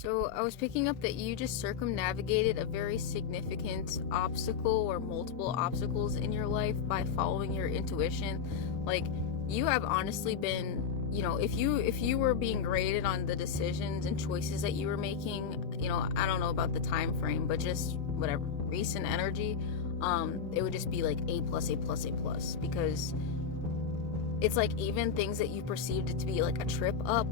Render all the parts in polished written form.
So I was picking up that you just circumnavigated a very significant obstacle or multiple obstacles in your life by following your intuition. Like you have honestly been, if you were being graded on the decisions and choices that you were making, I don't know about the time frame, but just whatever, recent energy, it would just be like A plus, A plus, A plus, because it's like even things that you perceived it to be like a trip up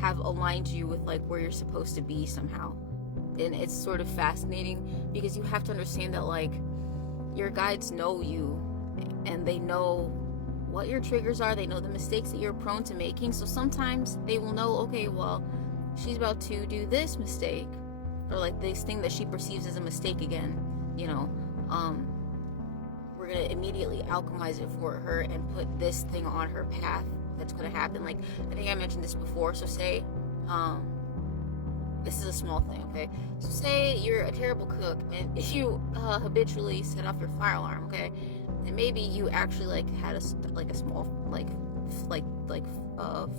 have aligned you with like where you're supposed to be somehow. And it's sort of fascinating because you have to understand that like your guides know you and they know what your triggers are, they know the mistakes that you're prone to making. So sometimes they will know, okay, well, she's about to do this mistake, or like this thing that she perceives as a mistake again, you know. We're gonna immediately alchemize it for her and put this thing on her path that's gonna happen. Like I think I mentioned this before. So say, this is a small thing, okay? So say you're a terrible cook and you habitually set off your fire alarm, okay? And maybe you actually like had a small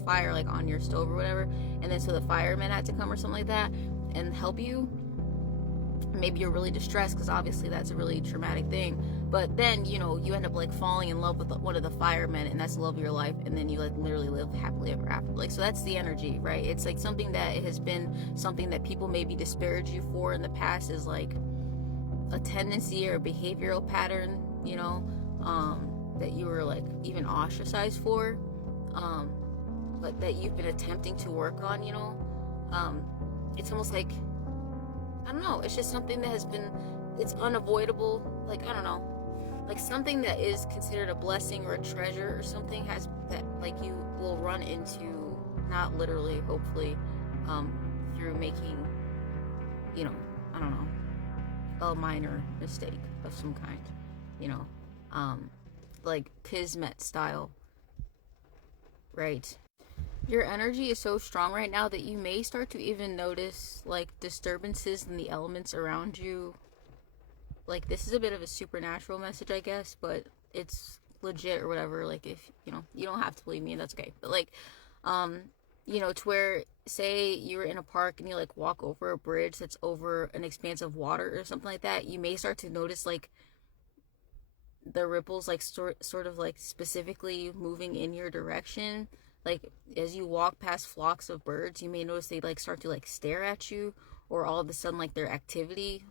fire like on your stove or whatever, and then so the firemen had to come or something like that and help you. Maybe you're really distressed because obviously that's a really traumatic thing, but then you end up like falling in love with one of the firemen, and that's the love of your life, and then you like literally live happily ever after. Like, so that's the energy, right? It's like something that has been something that people maybe disparage you for in the past, is like a tendency or a behavioral pattern, that you were like even ostracized for, but that you've been attempting to work on. It's almost like, I don't know, it's just something that has been, it's unavoidable. Like, I don't know, like something that is considered a blessing or a treasure or something has that like you will run into, not literally, hopefully, through making, I don't know, a minor mistake of some kind, you know, like Kismet style, right? Your energy is so strong right now that you may start to even notice like disturbances in the elements around you. Like, this is a bit of a supernatural message, I guess, but it's legit or whatever. Like, if you don't have to believe me, and that's okay. But like, to where, say you're in a park and you like walk over a bridge that's over an expanse of water or something like that, you may start to notice like the ripples like sort of like specifically moving in your direction. Like as you walk past flocks of birds, you may notice they like start to like stare at you, or all of a sudden like their activity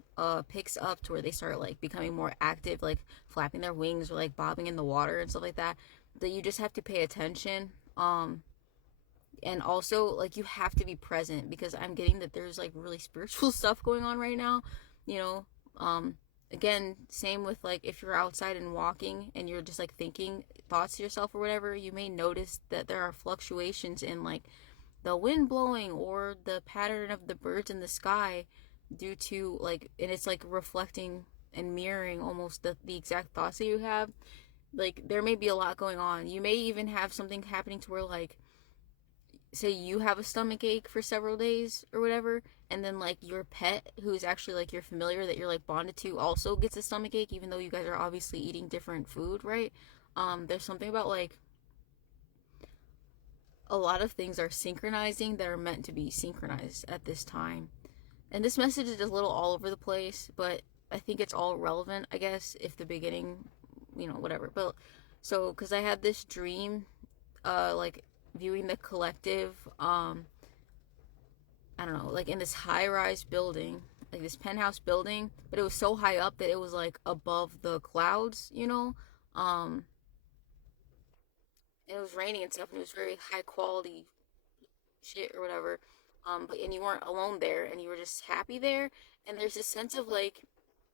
picks up to where they start like becoming more active, like flapping their wings or like bobbing in the water and stuff like that. That you just have to pay attention. And also like you have to be present, because I'm getting that there's like really spiritual stuff going on right now, you know. Again, same with like if you're outside and walking and you're just like thinking thoughts to yourself or whatever, you may notice that there are fluctuations in like the wind blowing or the pattern of the birds in the sky, due to like, and it's like reflecting and mirroring almost the exact thoughts that you have. Like there may be a lot going on. You may even have something happening to where like, say you have a stomach ache for several days or whatever, and then like your pet, who is actually like your familiar that you're like bonded to, also gets a stomach ache, even though you guys are obviously eating different food, right? There's something about like a lot of things are synchronizing that are meant to be synchronized at this time. And this message is just a little all over the place, but I think it's all relevant, I guess, if the beginning, whatever. But so, because I had this dream, like viewing the collective, I don't know, like in this high rise building, like this penthouse building, but it was so high up that it was like above the clouds, and it was raining and stuff, and it was very high quality shit or whatever. But and you weren't alone there, and you were just happy there. And there's this sense of like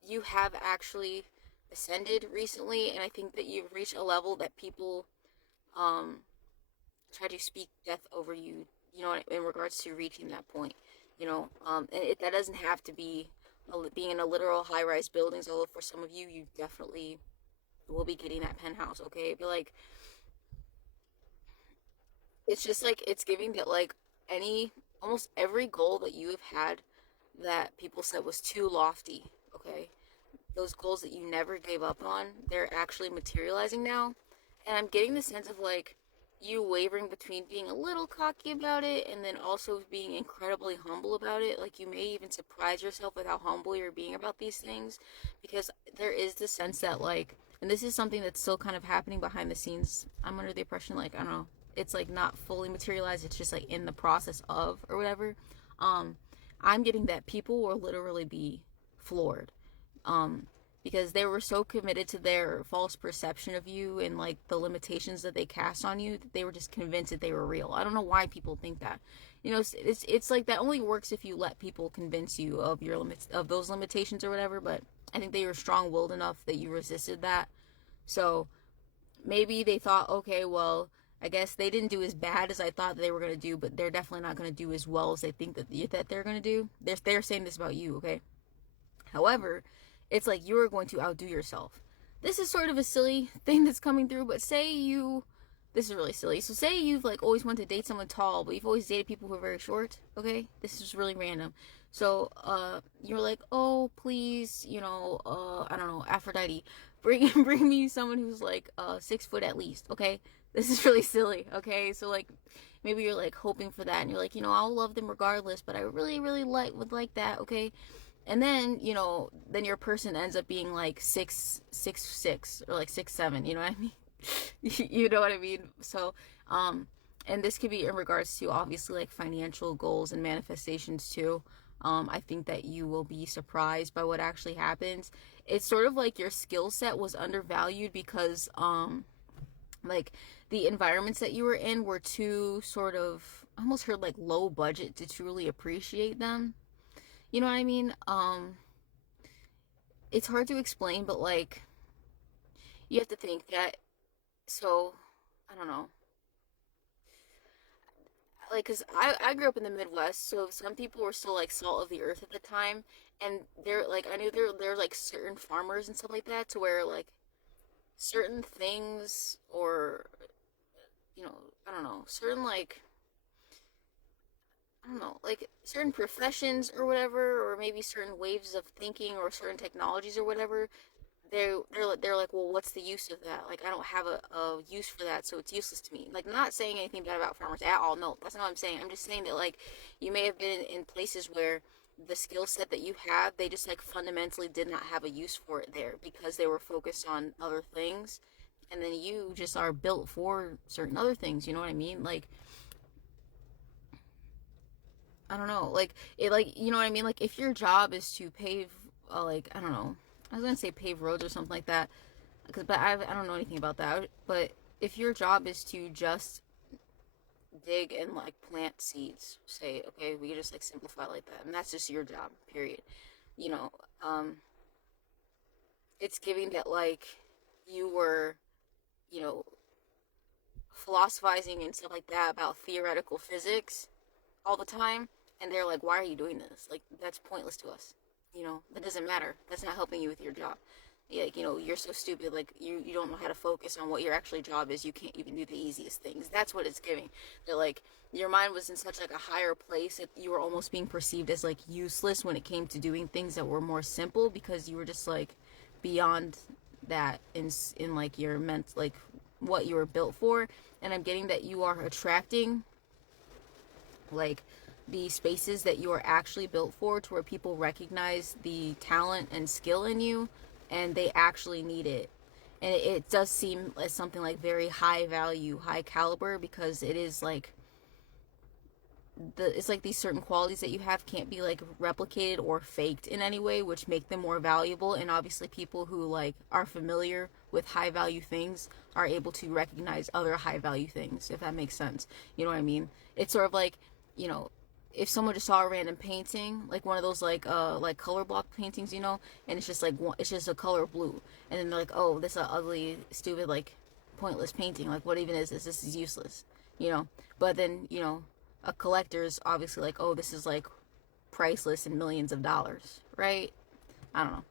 you have actually ascended recently, and I think that you've reached a level that people um try to speak death over you, in regards to reaching that point, and that doesn't have to be being in a literal high rise buildings. Although for some of you, you definitely will be getting that penthouse, okay? But like, it's just like it's giving that like almost every goal that you have had that people said was too lofty, okay? Those goals that you never gave up on, they're actually materializing now. And I'm getting the sense of like you wavering between being a little cocky about it and then also being incredibly humble about it. Like you may even surprise yourself with how humble you're being about these things, because there is the sense that like, and this is something that's still kind of happening behind the scenes. I'm under the impression like, I don't know, it's like not fully materialized, it's just like in the process of or whatever. um I'm getting that people will literally be floored, um because they were so committed to their false perception of you and like the limitations that they cast on you that they were just convinced that they were real. I don't know why people think that. You know, it's like that only works if you let people convince you of your limits, of those limitations or whatever. But I think they were strong-willed enough that you resisted that. So maybe they thought, okay, well, I guess they didn't do as bad as I thought they were going to do, but they're definitely not going to do as well as they think that they're going to do. They're saying this about you, okay? However, it's like you are going to outdo yourself. This is sort of a silly thing that's coming through, but say you, this is really silly. So say you've like always wanted to date someone tall, but you've always dated people who are very short. Okay, this is really random. So you're like, oh please, I don't know, Aphrodite, bring me someone who's like 6 foot at least. Okay, this is really silly. Okay, so like maybe you're like hoping for that, and you're like, I'll love them regardless, but I really really would like that. Okay, and then then your person ends up being like 6'6" or like 6'7", you know what I mean? You know what I mean? So and this could be in regards to obviously like financial goals and manifestations too. I think that you will be surprised by what actually happens. It's sort of like your skill set was undervalued because like the environments that you were in were too sort of, I almost heard like low budget to truly appreciate them. You know what I mean? It's hard to explain, but like you have to think that. So I don't know, like, cause I grew up in the Midwest, so some people were still like salt of the earth at the time, and they're like, I knew there like certain farmers and stuff like that to where like certain things, or I don't know, certain like, I don't know, like certain professions or whatever, or maybe certain waves of thinking or certain technologies or whatever, they're like, well, what's the use of that? Like, I don't have a use for that, so it's useless to me. Like, not saying anything bad about farmers at all. No, that's not what I'm saying. I'm just saying that like you may have been in places where the skill set that you have, they just like fundamentally did not have a use for it there because they were focused on other things, and then you just are built for certain other things. You know what I mean? Like, I don't know, like it, like you know what I mean. Like, if your job is to pave, like I don't know, I was gonna say pave roads or something like that, but I don't know anything about that. But if your job is to just dig and like plant seeds, say, okay, we just like simplify it like that, and that's just your job, period. You know, um, it's giving that like you were, you know, philosophizing and stuff like that about theoretical physics all the time, and they're like, why are you doing this? Like, that's pointless to us. That doesn't matter. That's not helping you with your job. Yeah, like, you're so stupid. Like, you don't know how to focus on what your actual job is. You can't even do the easiest things. That's what it's giving. They're like, your mind was in such like a higher place that you were almost being perceived as like useless when it came to doing things that were more simple, because you were just like beyond that in like your like what you were built for. And I'm getting that you are attracting like the spaces that you are actually built for, to where people recognize the talent and skill in you, and they actually need it. And it does seem as something like very high value, high caliber, because it is like it's like these certain qualities that you have can't be like replicated or faked in any way, which make them more valuable. And obviously people who like are familiar with high value things are able to recognize other high value things, if that makes sense. You know what I mean? It's sort of like, you know, if someone just saw a random painting, like one of those like color block paintings, and it's just like it's just a color blue, and then they're like, oh, this is an ugly, stupid, like pointless painting, like what even is this? This is useless. But then a collector is obviously like, oh, this is like priceless and millions of dollars, right? I don't know.